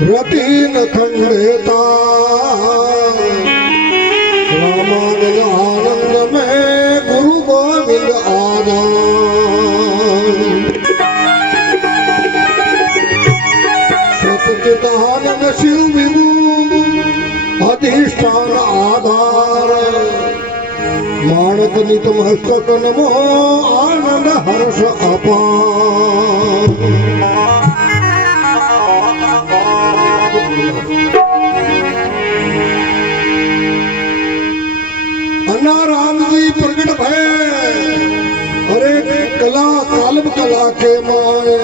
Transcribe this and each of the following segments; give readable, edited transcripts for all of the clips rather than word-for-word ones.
रतीन खंडेता रामानंद आनंद में गुरु गोविंद आनंद सतचिदानंद शिव विभु अधिष्ठान आधार माणक नित मस्तक नमो आनंद हर्ष अपार अन्ना राम जी प्रकट भय अरे कला कालब कला के माए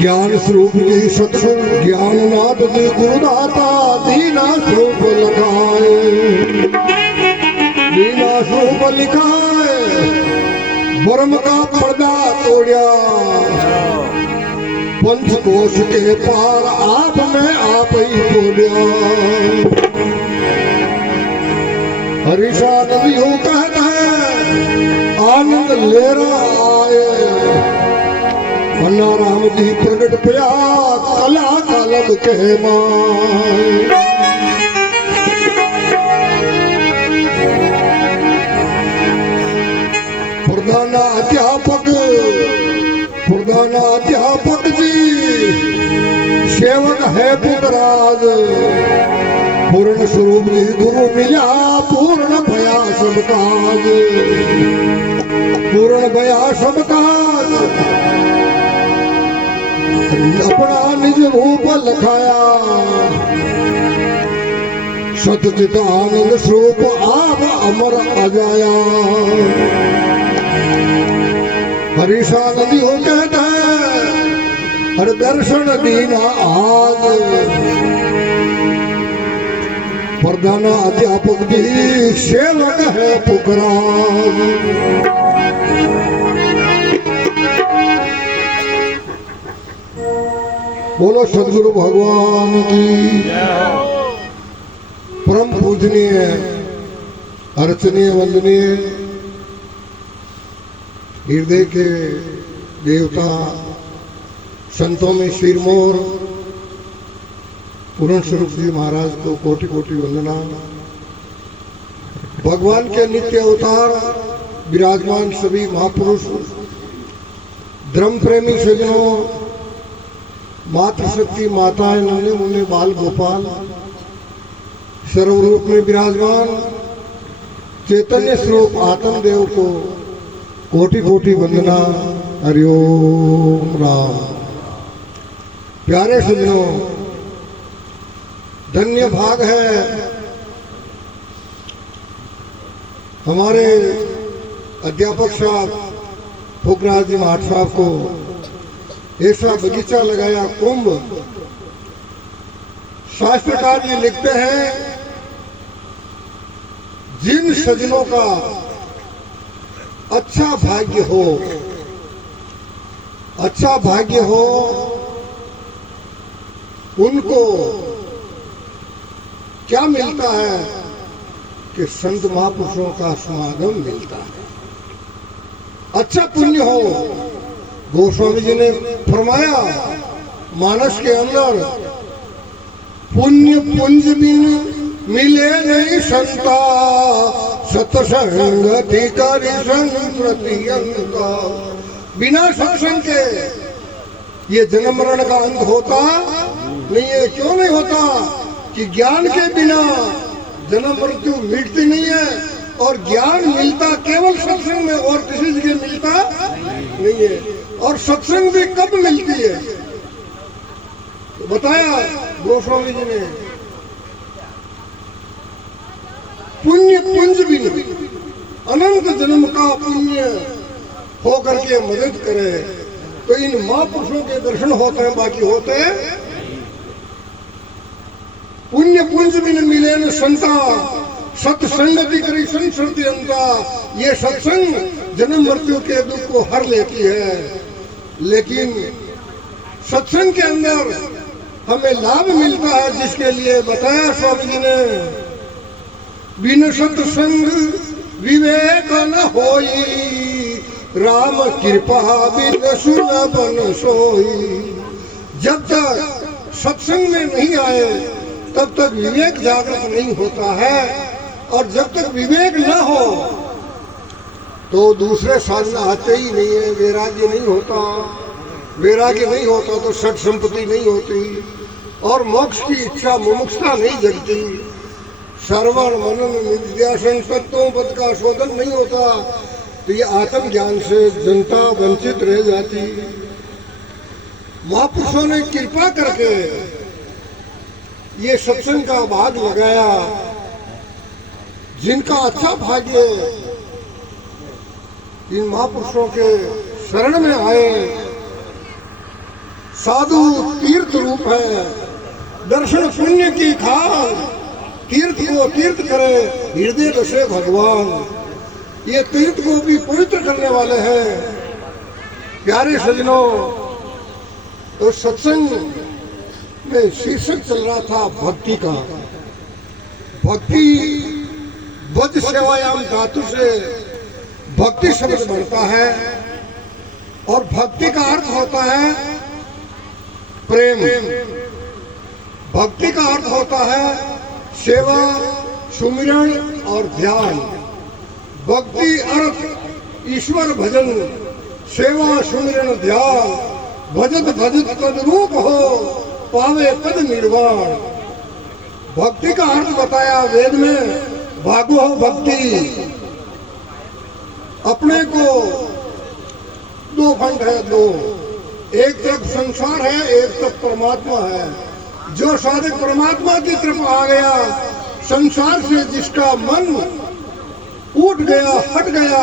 ज्ञान स्वरूप जी सतगुरु ज्ञाननाथ जी गुरुदाता दीना स्वरूप लखाए दीना स्वरूप लिखाए ब्रह्म का पर्दा तोड़ा पंचकोश के पार आप में आप ही बोलिया हरिशानंद यूं कहता है आनंद लेरा आए अन्ना राम जी प्रगट पिया कला कालब के माए प्रधान अध्यापक जी सेवक है पुकराज पूर्ण स्वरूप जी गुरु मिला पूर्ण भया सब काज पूर्ण भया सब काज अपना निज रूप लखाया सतचित आनंद स्वरूप आप अमर अजाया हरिशानंद हो कहता है हर दर्शन दीना आज प्रधान अध्यापक जी सेवक है पुकराज बोलो सदगुरु भगवान की परम पूजनीय अर्चनीय वंदनीय हृदय के देवता संतों में शिरमोर पूर्ण स्वरूप जी महाराज को कोटि कोटि वंदना। भगवान के नित्य अवतार विराजमान सभी महापुरुष धर्म प्रेमी सज्जनों मातृशक्ति माताएं नन्हे मुन्ने बाल गोपाल सर्वरूप में विराजमान चैतन्य स्वरूप आत्म देव को कोटि कोटि वंदना। हरिओम राम। प्यारे सज्जनों धन्य भाग है हमारे अध्यापक साहब फुकराज जी महाट साहब को ऐसा बगीचा लगाया कुंभ। शास्त्रकार ये लिखते हैं जिन सज्जनों का अच्छा भाग्य हो उनको क्या मिलता है कि संत महापुरुषों का समागम मिलता है। अच्छा पुण्य हो गोस्वामी जी ने फरमाया मानस के अंदर पुण्य पुंज बिन मिले नहीं संता सत्संग अधिकारी संप्रतियंता। बिना सत्संग के ये जन्म मरण का अंत होता नहीं है। क्यों नहीं होता कि ज्ञान के बिना जन्म मृत्यु मिटती नहीं है और ज्ञान मिलता केवल सत्संग में और किसी जगह मिलता नहीं है। और सत्संग भी कब मिलती है तो बताया गोस्वामी जी ने पुण्य पुंज भी अनंत जन्म का पुण्य होकर के मदद करे तो इन महापुरुषों के दर्शन होते हैं बाकी होते हैं। पुण्य पुंज भी मिले न संता सत्संगति करी संसर्ति अंता। ये सत्संग जन्म मृत्यु के दुख को हर लेती है लेकिन सत्संग के अंदर हमें लाभ मिलता है जिसके लिए बताया स्वामी जी ने बिन सत्संग विवेक न होई राम कृपा बिन सुलभ न सोई। जब तक सत्संग में नहीं आए तब तक विवेक जागृत नहीं होता है, और जब तक विवेक न हो तो दूसरे साधन आते ही नहीं है। वैराग्य नहीं होता, वैराग्य नहीं होता तो षट संपत्ति नहीं होती, और मोक्ष की इच्छा मुमुक्षता नहीं जगती। श्रवण मनन निध्यासन तत्वों पद का शोधन नहीं होता तो ये आत्मज्ञान से जनता वंचित रह जाती। महापुरुषों ने कृपा करके ये सत्संग का भाग लगाया। जिनका अच्छा भाग्य इन महापुरुषों के शरण में आए। साधु तीर्थ रूप है, दर्शन पुण्य की खान, तीर्थ को तीर्थ करे हृदय बसे भगवान। ये तीर्थ को भी पवित्र करने वाले हैं। प्यारे सजनों, तो सत्संग में शीर्षक चल रहा था भक्ति का। भक्ति बद सेवायाम धातु से भक्ति शब्द बनता है, और भक्ति का अर्थ होता है प्रेम। भक्ति का अर्थ होता है सेवा, सुमिरन और ध्यान। भक्ति अर्थ ईश्वर भजन, सेवा सुमिरन ध्यान। भजत भजत पद रूप हो पावे पद निर्वाण। भक्ति का अर्थ बताया वेद में, भागो हो भक्ति। अपने को दो खंड है, दो, एक तरफ संसार है, एक तरफ परमात्मा है। जो साधक परमात्मा की तरफ आ गया, संसार से जिसका मन उठ गया, हट गया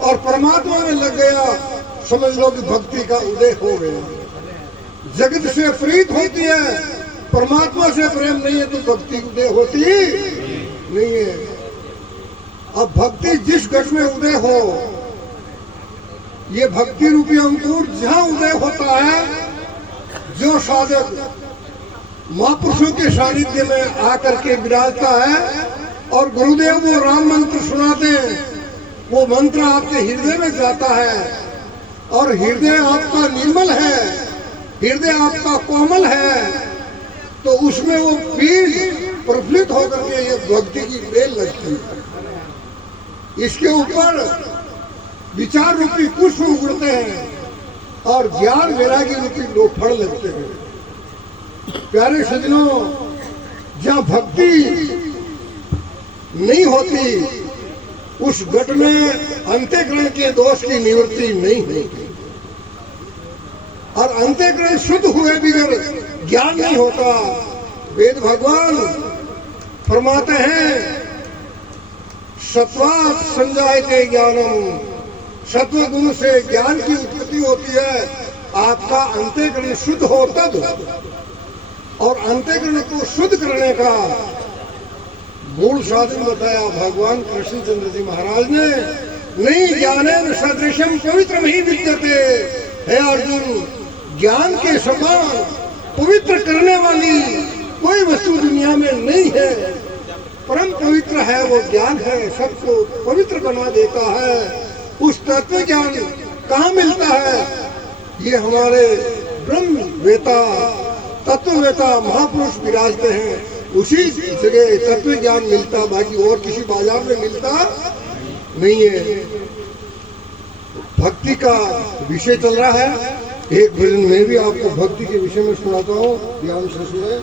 और परमात्मा में लग गया, समझ लो कि भक्ति का उदय हो गया। जगत से प्रीत होती है, परमात्मा से प्रेम नहीं है तो भक्ति उदय होती नहीं है। अब भक्ति जिस घट में उदय हो, ये भक्ति रूपी अंकुर जहां उदय होता है, जो साधक महापुरुषों के सानिध्य में आकर के विराजता है और गुरुदेव वो राम मंत्र सुनाते हैं, वो मंत्र आपके हृदय में जाता है और हृदय आपका निर्मल है, हृदय आपका कोमल है, तो उसमें वो बीज प्रफुल्लित होकर के ये भक्ति की बेल लगती है। इसके ऊपर विचार रूपी पुष्प उगड़ते हैं और ज्ञान वैरागी रूपी दो फल लगते हैं। प्यारे सजनों, जहाँ भक्ति नहीं होती उस घट में अंतःकरण के दोष की निवृत्ति नहीं होती, और अंतःकरण शुद्ध हुए बगैर ज्ञान नहीं होता। वेद भगवान फरमाते हैं, सत्वात् संजायते ज्ञानम, सत्व गुण से ज्ञान की उत्पत्ति होती है। आपका अंतःकरण शुद्ध हो तब, और अंतःकरण को शुद्ध करने का मूल साधन बताया भगवान कृष्णचंद्र जी महाराज ने। नहीं ज्ञानेन सदृशम पवित्रम ही विद्यते। हे अर्जुन, ज्ञान के समान पवित्र करने वाली कोई वस्तु दुनिया में नहीं है। परम पवित्र है वो ज्ञान है, सबको पवित्र बना देता है। उस तत्व ज्ञान कहाँ मिलता है? ये हमारे ब्रह्म वेता, तत्ववेता महापुरुष विराजते हैं, उसी जगह तत्व ज्ञान मिलता, बाकी और किसी बाजार में मिलता नहीं है। भक्ति का विषय चल रहा है। एक भजन में भी आपको भक्ति के विषय में सुनाता हूँ, ध्यान से सुने।